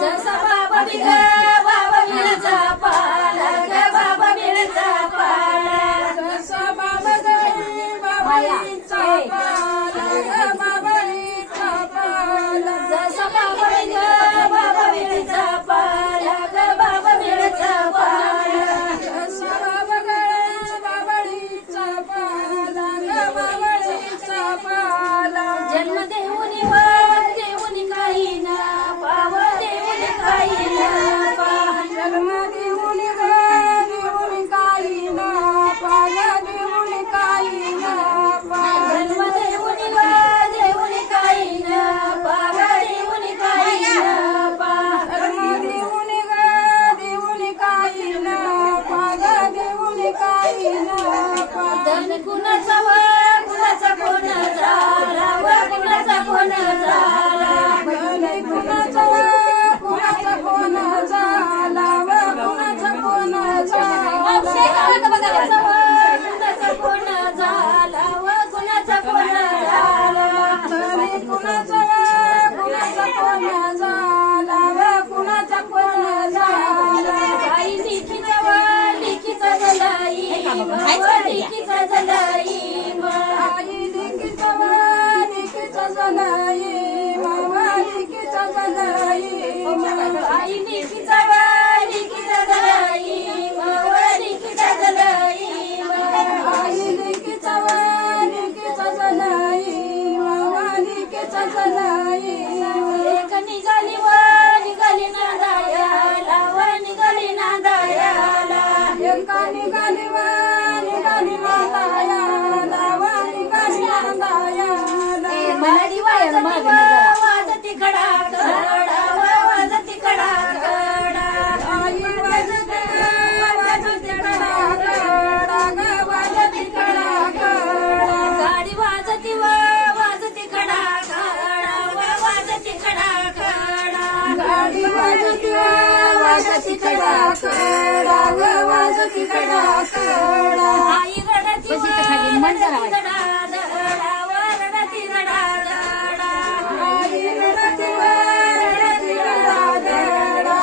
जसा बाबा बिगा बाबा मिळचा पाला ग बाबा मिळचा पाला जसा बाबा गई बाबा मिळचा पाला ग बाबा मिळचा पाला जसा बाबा बिगा बाबा मिळचा पाला ग बाबा मिळचा पाला जसा बाबा गई बाबा मिळचा पाला ग बाबा मिळचा पाला जन्म देऊनी वाद देऊनी काही ना पाव देऊनी काही ना पा जन्म देऊनी वाद देऊनी काही ना पाव देऊनी काही ना पा जन्म देऊनी वाद देऊनी काही ना पाव देऊनी काही ना पा जन्म देऊनी वाद देऊनी काही ना पाव देऊनी काही ना पा धन कुणाचा वा कुणाचा कोण झाला व कुणाचा कोण झाला धन कुणाचा वा कुणाचा कोण झाला व कुणाचा कोण झाला कुणाचा कोण झाला व कुणाचा कोण झाला धन कुणाचा वा कुणाचा कोण झाला व कुणाचा कोण झाला काही लिखीचा वा लिखीचा जलाई लिखीचा जलाई आई लिखीचा वा लिखीचा जलाई मामा लिखीचा जलाई आई लिखीचा वा लिखीचा जलाई मामा लिखीचा जलाई आई लिखीचा वा लिखीचा जलाई मामा लिखीचा जलाई एक निघाली वा निघाली नांदायाला वा निघाली नांदायाला एका निघाली वा निघाली नांदायाला वा निघाली नांदायाला मराठी वाजती कडा कडा वाजती कडा कडा आई वाजती कडा कडा ग वाजती कडा कडा गाडी वाजती वाजती कडा कडा वाजती कडा कडा गाडी वाजती वाजती कडा कडा वाजती कडा कडा आई रडती दडा दडा रडती दडा दडा आई रडती रडती दडा दडा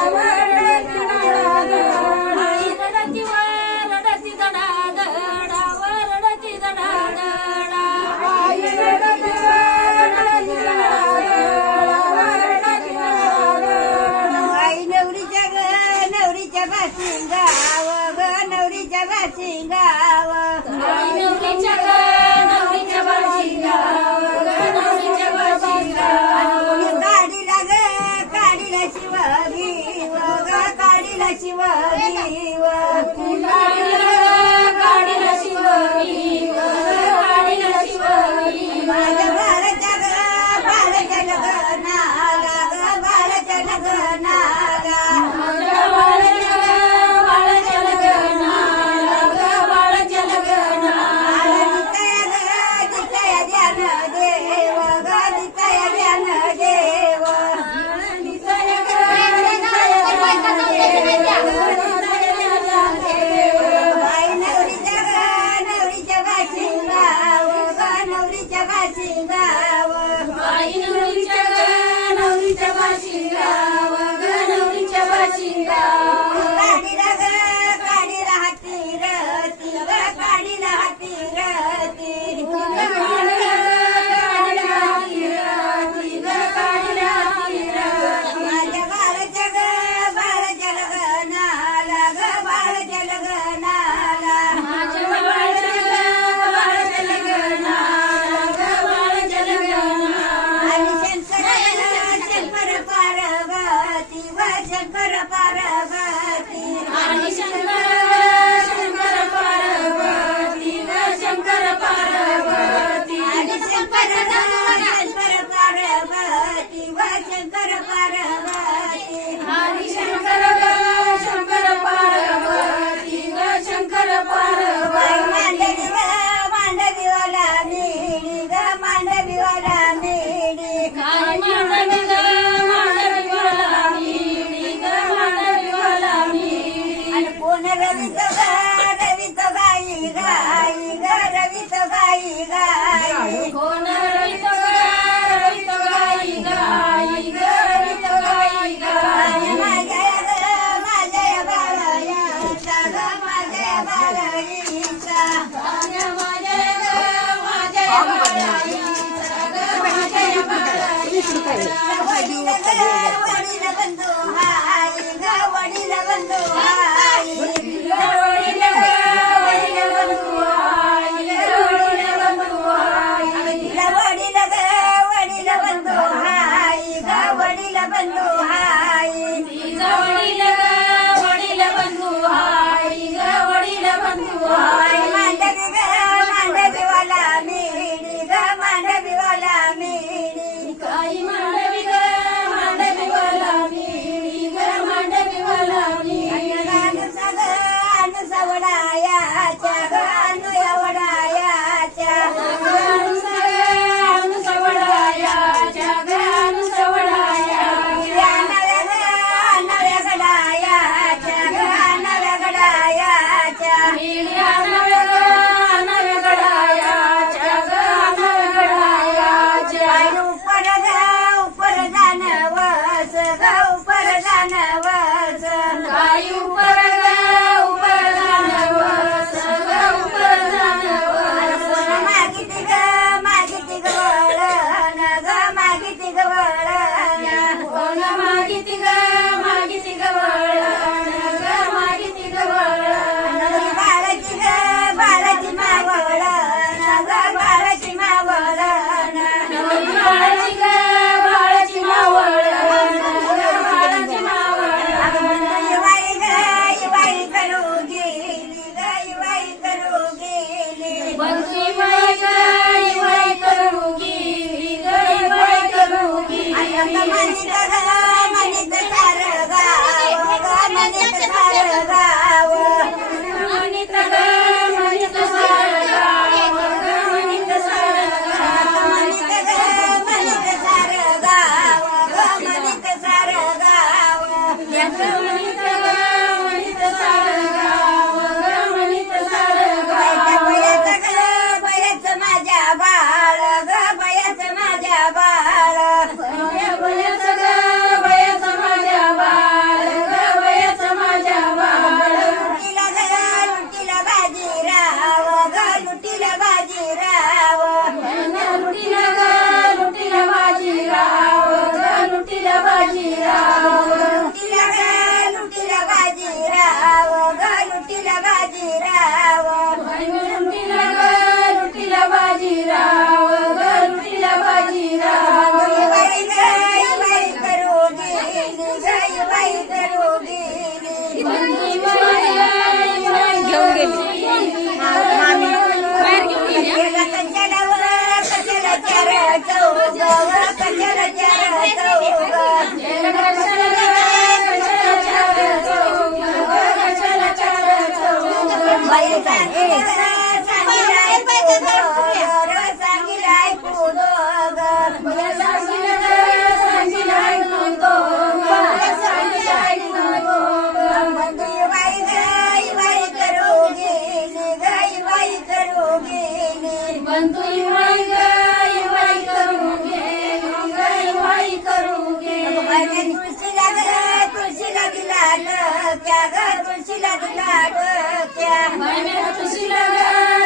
रडती दडा दडा आई रडती रडती दडा दडा रडती दडा दडा आई रडती रडती दडा दडा रडती दडा दडा आई नवरीच्या भाशिंगाव ग नवरीच्या भाशिंगाव आई नवरीच्या नवरी वडील बंधू हाय ग वडील बंधू हाय वडील बंधू हाय वडील बंधू हाय वडील बंधू हाय ग वडील बंधू हाय वडील बंधू हाय ग वडील बंधू हाय मांडवीवाला मिळी ग मांडवीवाला मिळी काही मांडवी ग मांडवीवाला मिळी ग मांडवीवाला मिळी अनु सवडायाच्या ग अनु एवढायाच्या अनु सवडायाच्या ग अनु सवडायाच्या नव्या गडायाच्या ग नव्या गडायाच्या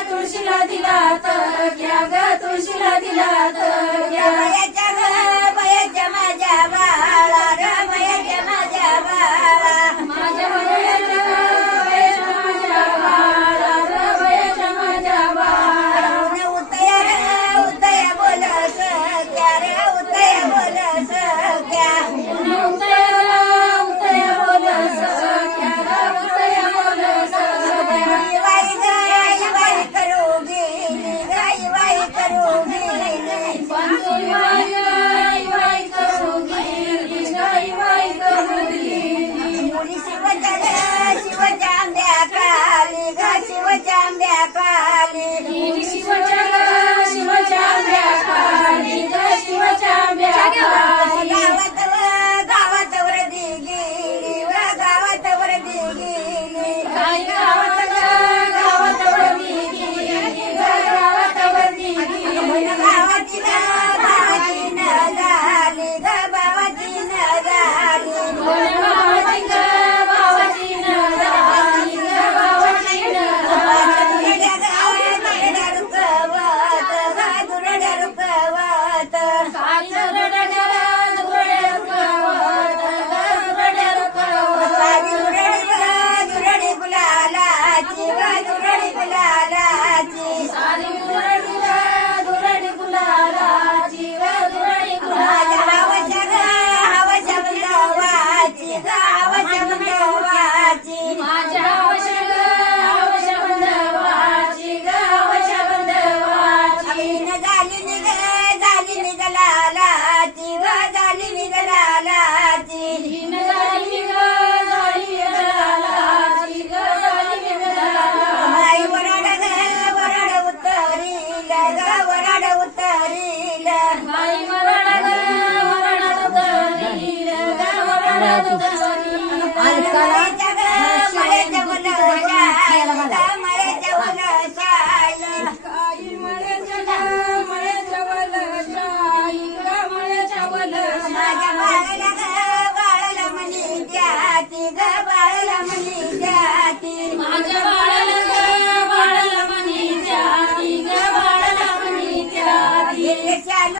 तुळशीला दिला तर क्या ग तुळशीला दिला तर बयाच्या माझ्या बाळा ग बयाच्या माझ्या बाळा माझ्या बयाच्या माझ्या बाळा ग बयाच्या माझ्या बाळा उतया बोल सख्या रे उतया बोल सख्या उतया बोल सख्या उतया बोल सख्या गे